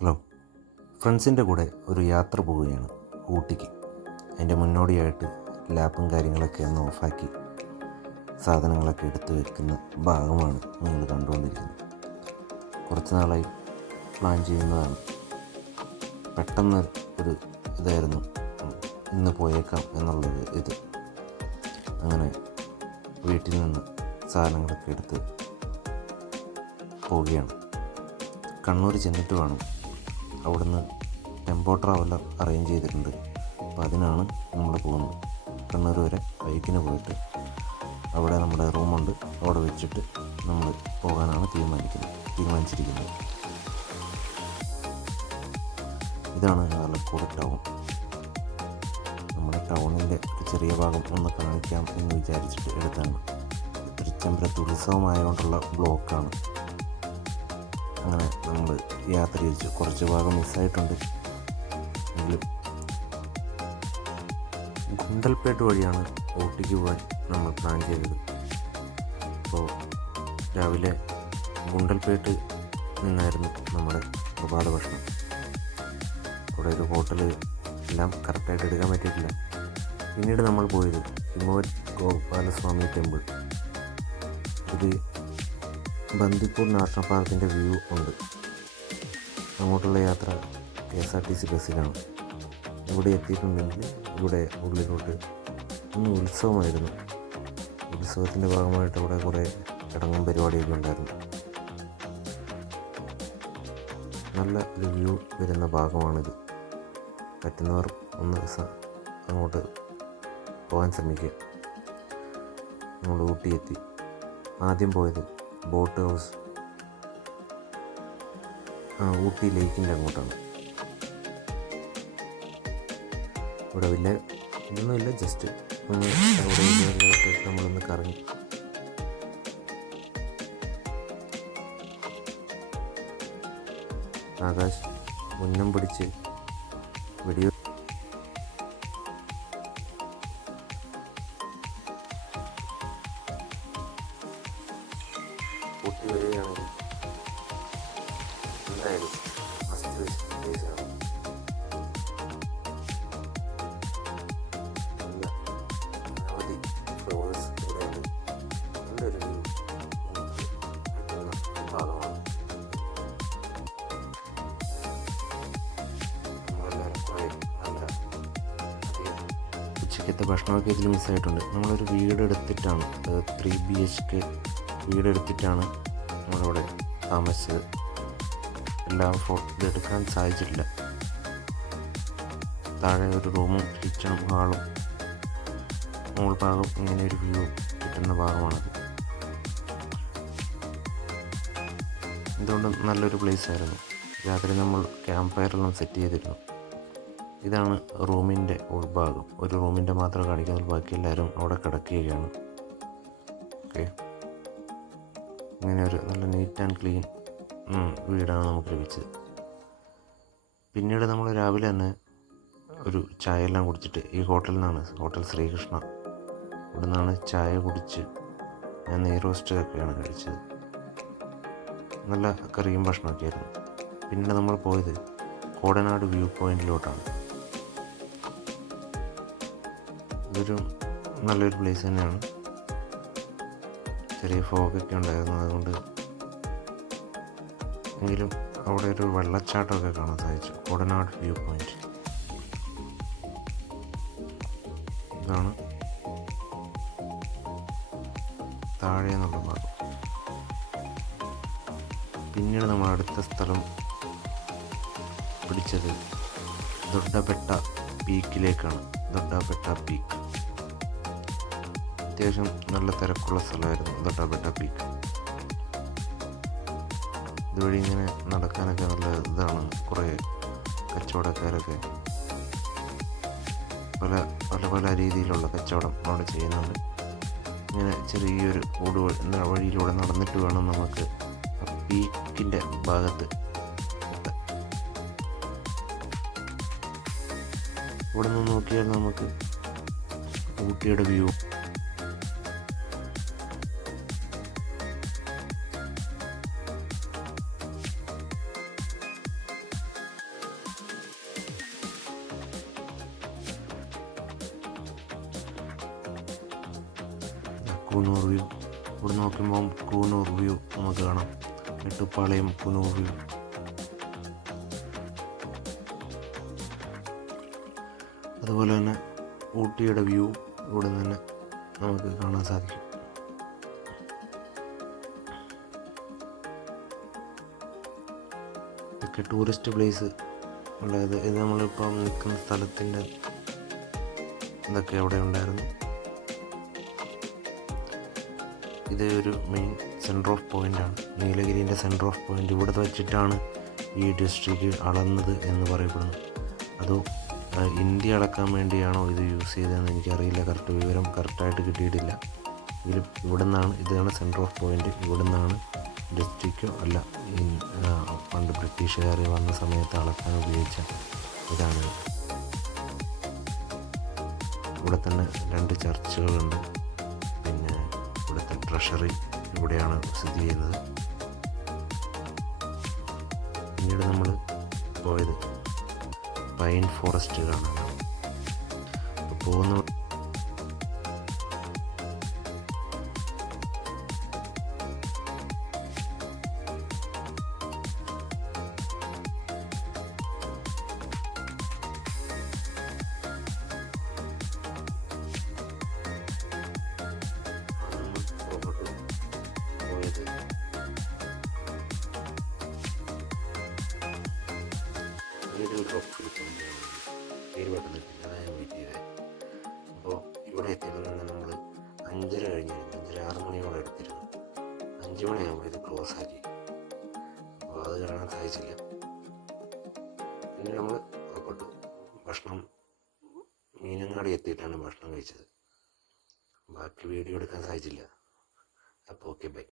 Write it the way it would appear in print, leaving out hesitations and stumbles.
Hello. ഫ്രണ്ട്സിൻ്റെ കൂടെ ഒരു യാത്ര പോവുകയാണ് ഊട്ടിക്ക്. അതിൻ്റെ മുന്നോടിയായിട്ട് ലാപ്പും കാര്യങ്ങളൊക്കെ ഒന്ന് ഓഫാക്കി സാധനങ്ങളൊക്കെ എടുത്ത് വെക്കുന്ന ഭാഗമാണ് നിങ്ങൾ കണ്ടുകൊണ്ടിരിക്കുന്നത്. കുറച്ച് നാളായി പ്ലാൻ ചെയ്യുന്നതാണ്. പെട്ടെന്ന് ഒരു ഇതായിരുന്നു, ഇന്ന് പോയേക്കാം എന്നുള്ളത്. അങ്ങനെ വീട്ടിൽ നിന്ന് സാധനങ്ങളൊക്കെ എടുത്ത് പോവുകയാണ്. കണ്ണൂർ ചെന്നിട്ട് വേണം. അവിടുന്ന് ടെമ്പോ ട്രാവലർ അറേഞ്ച് ചെയ്തിട്ടുണ്ട്. അപ്പോൾ അതിനാണ് നമ്മൾ പോകുന്നത്. കണ്ണൂർ വരെ ബൈക്കിന് പോയിട്ട് അവിടെ നമ്മുടെ റൂമുണ്ട്, അവിടെ വെച്ചിട്ട് നമ്മൾ പോകാനാണ് തീരുമാനിച്ചിരിക്കുന്നത്. ഇതാണ് ആലക്കോട് ടൗൺ. നമ്മുടെ ടൗണിൻ്റെ ഒരു ചെറിയ ഭാഗം ഒന്ന് കാണിക്കാം എന്ന് വിചാരിച്ചിട്ട് എടുത്താണ്. തൃച്ചംബരത്ത് ഉത്സവമായതുകൊണ്ടുള്ള ബ്ലോക്കാണ്. അങ്ങനെ നമ്മൾ യാത്ര തിരിച്ചു. കുറച്ച് ഭാഗം മിസ്സായിട്ടുണ്ട് എങ്കിലും ഗുണ്ടൽപേട്ട് വഴിയാണ് ഊട്ടിക്ക് പോകാൻ നമ്മൾ പ്ലാൻ ചെയ്തത്. അപ്പോൾ രാവിലെ ഗുണ്ടൽപേട്ട് നിന്നായിരുന്നു നമ്മുടെ പ്രഭാത ഭക്ഷണം. അവിടെ ഒരു ഹോട്ടൽ എല്ലാം കറക്റ്റായിട്ട് എടുക്കാൻ പറ്റിയിട്ടില്ല. പിന്നീട് നമ്മൾ പോയത് ഹിമവത് ഗോപാലസ്വാമി ടെമ്പിൾ. ഇത് ബന്ദിപ്പൂർ നാഷണൽ പാർക്കിൻ്റെ വ്യൂ ഉണ്ട്. അങ്ങോട്ടുള്ള യാത്ര KSRTC ബസ്സിലാണ്. ഇവിടെ എത്തിയിട്ടുണ്ടെങ്കിൽ ഇവിടെ ഉള്ളിലോട്ട് ഇന്ന് ഉത്സവമായിരുന്നു. ഉത്സവത്തിൻ്റെ ഭാഗമായിട്ട് ഇവിടെ കുറേ ചടങ്ങും പരിപാടിയൊക്കെ ഉണ്ടായിരുന്നു. നല്ല ഒരു വ്യൂ വരുന്ന ഭാഗമാണിത്. പറ്റുന്നവർ ഒന്ന് അങ്ങോട്ട് പോകാൻ ശ്രമിക്കുക. നമ്മൾ ഊട്ടി എത്തി. ആദ്യം പോയത് ബോട്ട് ഹൗസ്, ഊട്ടി ലേക്കിൻ്റെ അങ്ങോട്ടാണ്. ഇവിടെ ഇതൊന്നുമില്ല, ജസ്റ്റ് ഒന്ന് നമ്മളൊന്ന് കറങ്ങി. ആകാശ് ഉന്നം പിടിച്ച് വെടിയോ ഊട്ടി വരികയാണെങ്കിൽ എന്തായാലും മസ്റ്റ് വിസിറ്റ് പ്ലേസാണ്. നല്ല അനവധി ഫ്ലവേഴ്സ് ഇവിടെയുണ്ട്. നല്ലൊരു വ്യൂ കിട്ടുന്ന ഭാഗമാണ്. നമ്മളെല്ലാവരും കുറേ നല്ല ഉച്ചയ്ക്കത്തെ ഭക്ഷണമൊക്കെ ഇതിൽ മിസ്സായിട്ടുണ്ട്. നമ്മളൊരു വീടെടുത്തിട്ടാണ് 3 BHK വീടെടുത്തിട്ടാണ് നമ്മളിവിടെ താമസിച്ചത്. എല്ലാം ഇതെടുക്കാൻ സാധിച്ചിട്ടില്ല. താഴെ ഒരു റൂമും കിച്ചണും ഹാളും മുകൾ ഭാഗം ഇങ്ങനെ ഒരു വ്യൂ കിട്ടുന്ന ഭാഗമാണത്. എന്തുകൊണ്ടും നല്ലൊരു പ്ലേസ് ആയിരുന്നു. രാത്രി നമ്മൾ ക്യാമ്പ് ഫയറെല്ലാം സെറ്റ് ചെയ്തിരുന്നു. ഇതാണ് റൂമിൻ്റെ ഉൾഭാഗം. ഒരു റൂമിൻ്റെ മാത്രം കാണിക്കുന്നത്, ബാക്കി എല്ലാവരും അവിടെ കിടക്കുകയാണ്. ഓക്കെ, ഇങ്ങനെ ഒരു നല്ല നീറ്റ് ആൻഡ് ക്ലീൻ വീടാണ് നമുക്ക് ലഭിച്ചത്. പിന്നീട് നമ്മൾ രാവിലെ തന്നെ ഒരു ചായ എല്ലാം കുടിച്ചിട്ട് ഈ ഹോട്ടലിൽ നിന്നാണ്, ഹോട്ടൽ ശ്രീകൃഷ്ണ, ഇവിടെ നിന്നാണ് ചായ കുടിച്ച് ഞാൻ നെയ് റോസ്റ്റൊക്കെയാണ് കഴിച്ചത്. നല്ല കറിയും ഭക്ഷണമൊക്കെ ആയിരുന്നു. പിന്നീട് നമ്മൾ പോയത് കോടനാട് വ്യൂ പോയിൻറ്റിലോട്ടാണ്. ഇതൊരു നല്ലൊരു പ്ലേസ് തന്നെയാണ്. ചെറിയ ഫോഗൊക്കെ ഉണ്ടായിരുന്നു, അതുകൊണ്ട് എങ്കിലും അവിടെ ഒരു വെള്ളച്ചാട്ടമൊക്കെ കാണാൻ സാധിച്ചു. കോടനാട് വ്യൂ പോയിന്റ് ഇതാണ്. താഴെ എന്നുള്ള ഭാഗം. പിന്നീട് നമ്മൾ അടുത്ത സ്ഥലം പിടിച്ചത് ദൊഡ്ഡബെട്ട പീക്കിലേക്കാണ്. ദൊഡ്ഡബെട്ട പീക്ക് അത്യാവശ്യം നല്ല തിരക്കുള്ള സ്ഥലമായിരുന്നു. ദൊഡ്ഡബെട്ട പീക്ക് ഇതുവഴി ഇങ്ങനെ നടക്കാനൊക്കെ നല്ല ഇതാണ്. കുറേ കച്ചവടക്കാരൊക്കെ പല രീതിയിലുള്ള കച്ചവടം അവിടെ ചെയ്യുന്നുണ്ട്. ഇങ്ങനെ ചെറിയൊരു വഴിയിലൂടെ നടന്നിട്ട് വേണം നമുക്ക് പീക്കിൻ്റെ ഭാഗത്ത്. ഇവിടെ നിന്ന് നോക്കിയാൽ നമുക്ക് ഊട്ടിയുടെ വ്യൂ കൂനൂർ വ്യൂ. ഇവിടെ നോക്കുമ്പം കൂനൂർ വ്യൂ നമുക്ക് കാണാം. മെട്ടുപ്പാളയം കൂനൂർ വ്യൂ. അതുപോലെ തന്നെ ഊട്ടിയുടെ വ്യൂ ഇവിടെ നിന്ന് തന്നെ നമുക്ക് കാണാൻ സാധിക്കും. ഇതൊക്കെ ടൂറിസ്റ്റ് പ്ലേസ് ഉള്ളത്. ഇത് നമ്മളിപ്പം നിൽക്കുന്ന സ്ഥലത്തിൻ്റെ ഇതൊക്കെ അവിടെ ഉണ്ടായിരുന്നു. ഇത് ഒരു മെയിൻ സെൻറ്റർ ഓഫ് പോയിൻ്റാണ്, നീലഗിരീൻ്റെ സെൻറ്റർ ഓഫ് പോയിൻ്റ്. ഇവിടെ വെച്ചിട്ടാണ് ഈ ഡിസ്ട്രിക്റ്റ് അളന്നത് എന്ന് പറയപ്പെടുന്നു. അതോ ഇന്ത്യ അളക്കാൻ വേണ്ടിയാണോ ഇത് യൂസ് ചെയ്തതെന്ന് എനിക്കറിയില്ല. വിവരം കറക്റ്റായിട്ട് കിട്ടിയിട്ടില്ല. എങ്കിലും ഇവിടെ നിന്നാണ്, ഇതാണ് സെൻറ്റർ ഓഫ് പോയിൻ്റ്. ഇവിടെ നിന്നാണ് ഡിസ്ട്രിക്റ്റോ അല്ല പണ്ട് ബ്രിട്ടീഷുകാർ വന്ന സമയത്ത് അളക്കാൻ ഉപയോഗിച്ച ഇതാണ്. ഇവിടെ തന്നെ 2 ചർച്ചുകളുണ്ട്. പിന്നെ ഇവിടുത്തെ ട്രഷറി ഇവിടെയാണ് സ്ഥിതി ചെയ്യുന്നത്. പിന്നീട് നമ്മൾ പോയത് പൈൻ ഫോറസ്റ്റ് കാണാനാണ്. പോകുന്ന പേര് പെട്ടെന്ന് അതാണ് വെയിറ്റ് ചെയ്തത്. അപ്പോൾ ഇവിടെ എത്തിയപ്പോഴാണ് നമ്മൾ 5:30 കഴിഞ്ഞിരുന്നു. 5:30 6 മണിയോടെ എടുത്തിരുന്നു. 5 മണിയാകുമ്പോൾ ഇത് ക്ലോസ് ആക്കി. അപ്പോൾ അത് കാണാൻ സാധിച്ചില്ല. പിന്നെ നമ്മൾ പുറപ്പെട്ടു. ഭക്ഷണം മീനങ്ങാടി എത്തിയിട്ടാണ് ഭക്ഷണം കഴിച്ചത്. ബാക്കി വീഡിയോ എടുക്കാൻ സാധിച്ചില്ല. അപ്പോൾ ഓക്കെ, ബൈ.